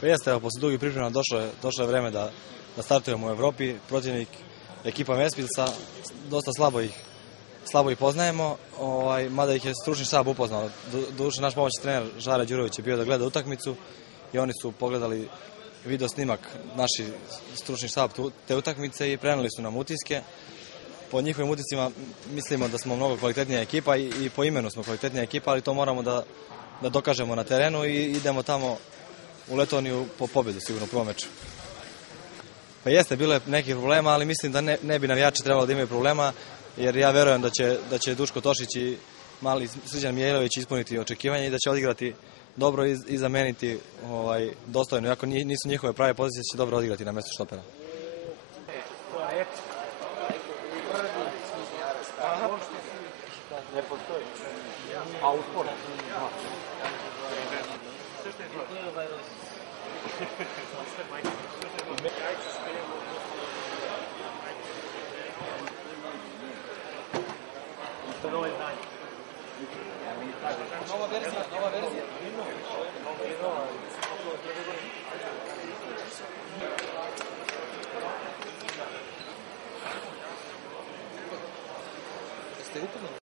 Pa jeste, evo, posle dugih priprema došlo je vreme da startujemo u Evropi. Protivnik ekipa Ventspilsa, dosta slabo ih poznajemo, mada ih je stručni štab upoznao. Doduše, naš pomoćni trener Žare Đurović je bio da gleda utakmicu i oni su pogledali video snimak, naši stručni štab te utakmice i preneli su nam utiske. Po njihovim utiscima mislimo da smo mnogo kvalitetnija ekipa i po imenu smo kvalitetnija ekipa, ali to moramo da dokažemo na terenu i idemo tamo u Letoniju po pobedu sigurno u prvom meču. Pa jeste, bilo je nekih problema, ali mislim da ne bi navijači trebalo da imaju problema, jer ja verujem da će Duško Tošić i mali Srđan Mijailović ispuniti očekivanje i da će odigrati dobro i zameniti dostojno. Iako nisu njihove prave pozicije, će dobro odigrati na mestu štopera. Ne postoji. A u sportu? Nova verzija. Ste upoznali?